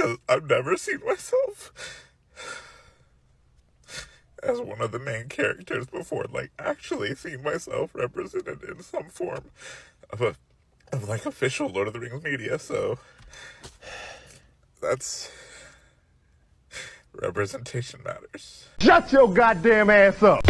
because I've never seen myself as one of the main characters before, like actually seeing myself represented in some form of like official Lord of the Rings media. So that's representation matters. Shut your goddamn ass up.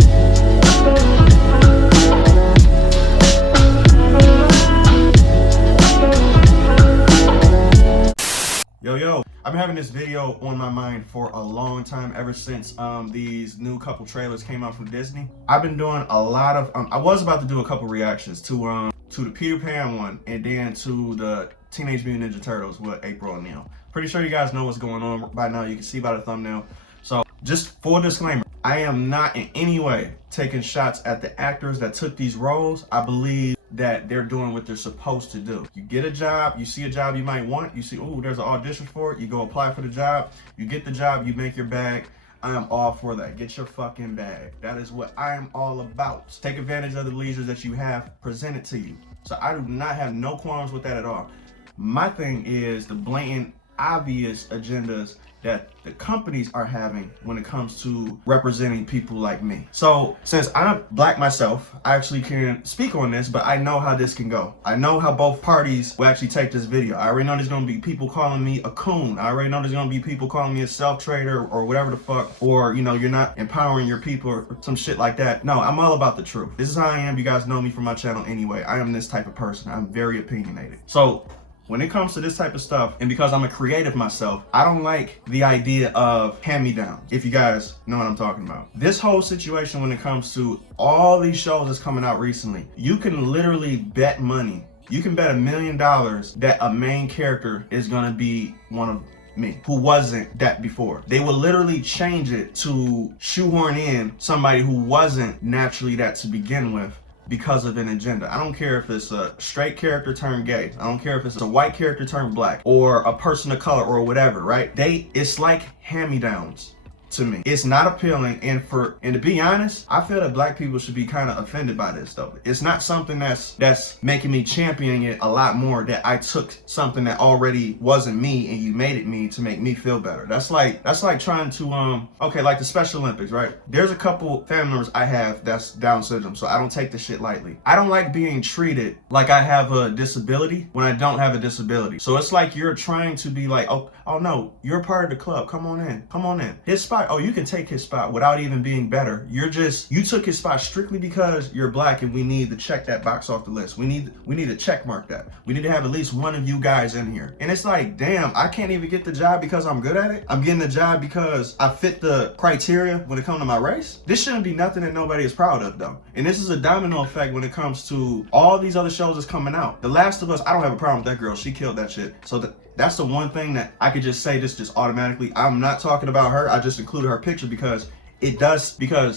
Yo, I've been having this video on my mind for a long time, ever since these new couple trailers came out from Disney. I've been doing a lot of, I was about to do a couple reactions to the Peter Pan one, and then to the Teenage Mutant Ninja Turtles with April O'Neil. Pretty sure you guys know what's going on by now. You can see by the thumbnail. So just full disclaimer, I am not in any way taking shots at the actors that took these roles. I believe that they're doing what they're supposed to do. You get a job, you see a job you might want, you see, oh, there's an audition for it, you go apply for the job, you get the job, you make your bag. I am all for that. Get your fucking bag. That is what I am all about. Take advantage of the leisure that you have presented to you. So I do not have no qualms with that at all. My thing is the blatant, obvious agendas that the companies are having when it comes to representing people like me. So since I'm black myself, I actually can speak on this, but I know how this can go. I know how both parties will actually take this video. I already know there's gonna be people calling me a coon. I already know there's gonna be people calling me a self-trader or whatever the fuck, or you know, you're not empowering your people or some shit like that. No, I'm all about the truth. This is how I am. You guys know me from my channel anyway. I am this type of person. I'm very opinionated. So when it comes to this type of stuff, and because I'm a creative myself, I don't like the idea of hand-me-downs, if you guys know what I'm talking about. This whole situation when it comes to all these shows that's coming out recently, you can literally bet money. You can bet $1 million that a main character is gonna be one of me, who wasn't that before. They will literally change it to shoehorn in somebody who wasn't naturally that to begin with, because of an agenda. I don't care if it's a straight character turned gay. I don't care if it's a white character turned black, or a person of color, or whatever, right? It's like hand-me-downs to me. It's not appealing, and to be honest, I feel that black people should be kind of offended by this though. It's not something that's making me championing it a lot more, that I took something that already wasn't me and you made it me to make me feel better. That's like trying to okay, like the Special Olympics, right? There's a couple family members I have that's Down syndrome, so I don't take the shit lightly. I don't like being treated like I have a disability when I don't have a disability. So it's like you're trying to be like, oh no, you're part of the club, come on in. His spot, oh, you can take his spot without even being better. You took his spot strictly because you're black, and we need to check that box off the list. We need to check mark that. We need to have at least one of you guys in here. And it's like, damn, I can't even get the job because I'm good at it. I'm getting the job because I fit the criteria when it comes to my race. This shouldn't be nothing that nobody is proud of though. And this is a domino effect when it comes to all these other shows that's coming out. The Last of Us, I don't have a problem with that girl. She killed that shit. So that's the one thing that I could just say this just automatically. I'm not talking about her. I just included her picture because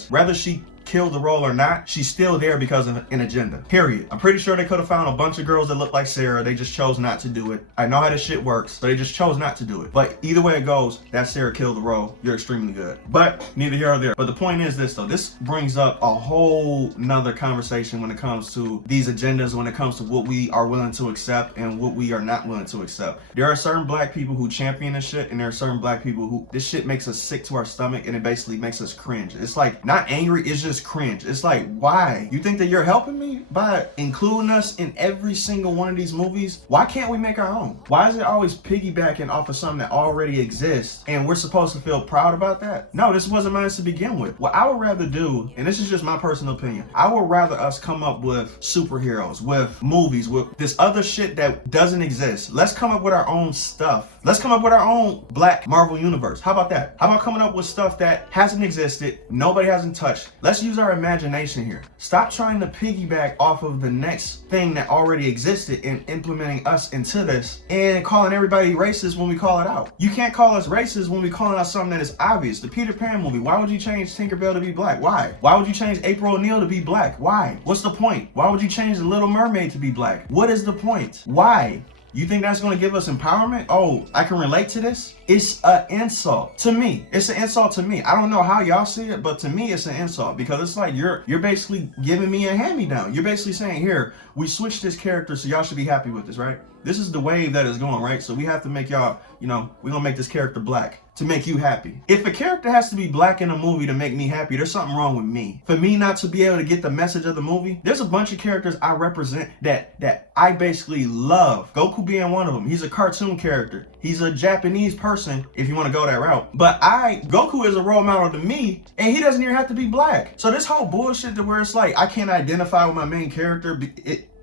whether she killed the role or not, she's still there because of an agenda, period. I'm pretty sure they could have found a bunch of girls that look like Sarah. They just chose not to do it. I know how this shit works, so they just chose not to do it. But either way it goes, that Sarah killed the role. You're extremely good. But neither here nor there. But the point is this though, this brings up a whole nother conversation when it comes to these agendas, when it comes to what we are willing to accept and what we are not willing to accept. There are certain black people who champion this shit, and there are certain black people who this shit makes us sick to our stomach, and it basically makes us cringe. It's like not angry, it's just cringe. It's like, why? You think that you're helping me by including us in every single one of these movies? Why can't we make our own? Why is it always piggybacking off of something that already exists and we're supposed to feel proud about that? No, this wasn't mine to begin with. What I would rather do, and this is just my personal opinion, I would rather us come up with superheroes, with movies, with this other shit that doesn't exist. Let's come up with our own stuff. Let's come up with our own black Marvel universe. How about that? How about coming up with stuff that hasn't existed, nobody hasn't touched? Let's use our imagination here. Stop trying to piggyback off of the next thing that already existed and implementing us into this and calling everybody racist when we call it out. You can't call us racist when we calling out something that is obvious. The Peter Pan movie, why would you change Tinkerbell to be black? Why? Why would you change April O'Neil to be black? Why? What's the point? Why would you change the Little Mermaid to be black? What is the point? Why? You think that's going to give us empowerment? Oh, I can relate to this? It's an insult to me. It's an insult to me. I don't know how y'all see it, but to me, it's an insult because it's like you're basically giving me a hand-me-down. You're basically saying, here, we switched this character, so y'all should be happy with this, right? This is the wave that is going, right? So we have to make y'all, you know, we're gonna make this character black to make you happy. If a character has to be black in a movie to make me happy, there's something wrong with me. For me not to be able to get the message of the movie, there's a bunch of characters I represent that I basically love. Goku being one of them. He's a cartoon character. He's a Japanese person, if you want to go that route. But Goku is a role model to me, and he doesn't even have to be black. So this whole bullshit to where it's like, I can't identify with my main character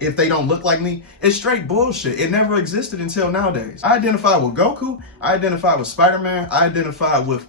if they don't look like me, it's straight bullshit. It never existed until nowadays. I identify with Goku. I identify with Spider-Man. I identify with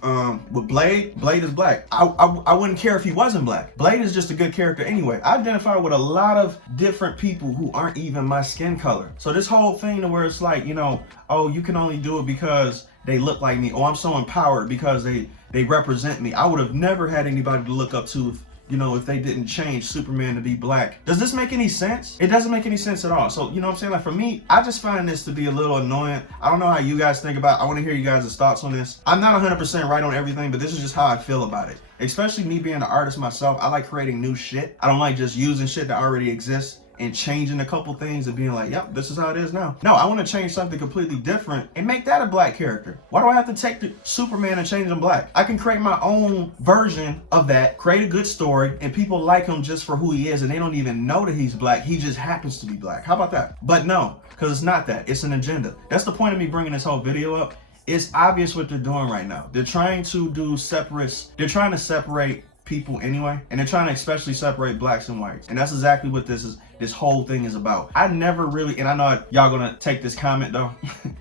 Blade. Blade is black. I wouldn't care if he wasn't black. Blade is just a good character anyway. I identify with a lot of different people who aren't even my skin color. So this whole thing to where it's like, you know, oh, you can only do it because they look like me. Oh, I'm so empowered because they represent me. I would have never had anybody to look up to if they didn't change Superman to be black. Does this make any sense? It doesn't make any sense at all. So, you know what I'm saying? Like, for me, I just find this to be a little annoying. I don't know how you guys think about it. I want to hear you guys' thoughts on this. I'm not 100% right on everything, but this is just how I feel about it. Especially me being an artist myself, I like creating new shit. I don't like just using shit that already exists and changing a couple things and being like, yep, this is how it is now. No, I want to change something completely different and make that a black character. Why do I have to take the Superman and change him black? I can create my own version of that, create a good story, and people like him just for who he is, and they don't even know that he's black. He just happens to be black. How about that? But no, because it's not that. It's an agenda. That's the point of me bringing this whole video up. It's obvious what they're doing right now. They're trying to do they're trying to separate people anyway, and they're trying to especially separate blacks and whites, and that's exactly what this whole thing is about. I never really, and I know y'all gonna take this comment though,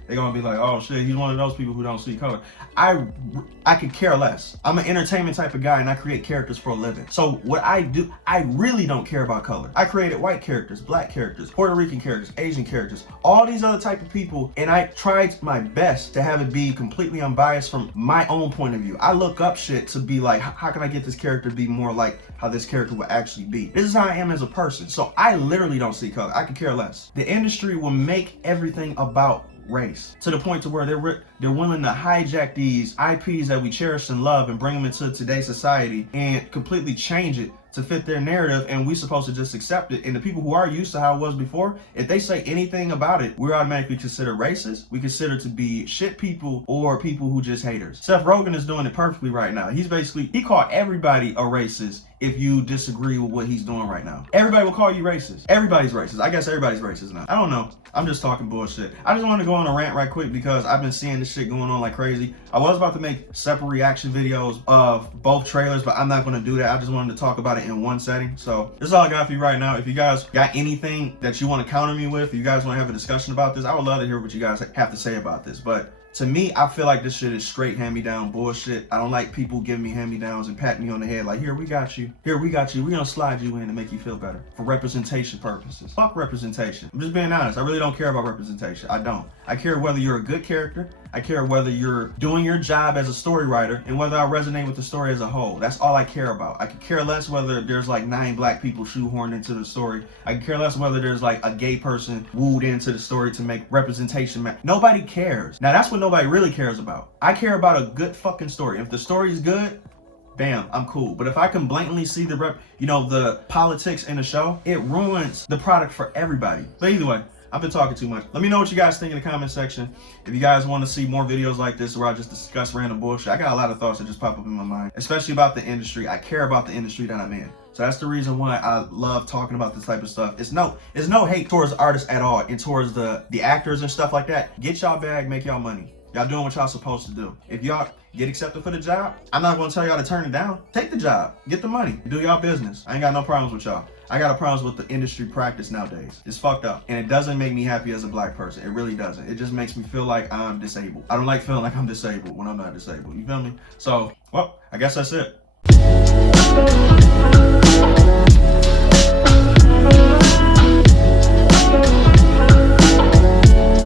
they're gonna be like, oh shit, he's one of those people who don't see color. I could care less. I'm an entertainment type of guy, and I create characters for a living. So what I do, I really don't care about color. I created white characters, black characters, Puerto Rican characters, Asian characters, all these other type of people, and I tried my best to have it be completely unbiased from my own point of view. I look up shit to be like, how can I get this character to be more like how this character would actually be? This is how I am as a person. So I literally don't see color. I could care less. The industry will make everything about race to the point to where they're willing to hijack these IPs that we cherish and love and bring them into today's society and completely change it to fit their narrative, and we supposed to just accept it. And the people who are used to how it was before, if they say anything about it, we're automatically considered racist. We consider to be shit people or people who just haters. Seth Rogen is doing it perfectly right now. He called everybody a racist if you disagree with what he's doing right now. Everybody will call you racist. Everybody's racist. I guess everybody's racist now. I don't know. I'm just talking bullshit. I just want to go on a rant right quick because I've been seeing this shit going on like crazy. I was about to make separate reaction videos of both trailers, but I'm not going to do that. I just wanted to talk about it in one setting. So this is all I got for you right now. If you guys got anything that you want to counter me with, if you guys want to have a discussion about this, I would love to hear what you guys have to say about this. But to me, I feel like this shit is straight hand-me-down bullshit. I don't like people giving me hand-me-downs and patting me on the head like, here, we got you. Here, we got you. We're gonna slide you in to make you feel better for representation purposes. Fuck representation. I'm just being honest. I really don't care about representation. I don't. I care whether you're a good character. I care whether you're doing your job as a story writer and whether I resonate with the story as a whole. That's all I care about. I could care less whether there's like 9 black people shoehorned into the story. I could care less whether there's like a gay person wooed into the story to make representation. Nobody cares. Now that's what nobody really cares about. I care about a good fucking story. If the story is good, bam, I'm cool. But if I can blatantly see the politics in the show, it ruins the product for everybody. So either way, I've been talking too much. Let me know what you guys think in the comment section. If you guys want to see more videos like this where I just discuss random bullshit, I got a lot of thoughts that just pop up in my mind, especially about the industry. I care about the industry that I'm in. So that's the reason why I love talking about this type of stuff. It's no hate towards artists at all and towards the actors and stuff like that. Get y'all bag, make y'all money. Y'all doing what y'all supposed to do. If y'all get accepted for the job, I'm not gonna tell y'all to turn it down. Take the job, get the money, do y'all business. I ain't got no problems with y'all. I got problems with the industry practice nowadays. It's fucked up. And it doesn't make me happy as a black person. It really doesn't. It just makes me feel like I'm disabled. I don't like feeling like I'm disabled when I'm not disabled. You feel me? So, well, I guess that's it.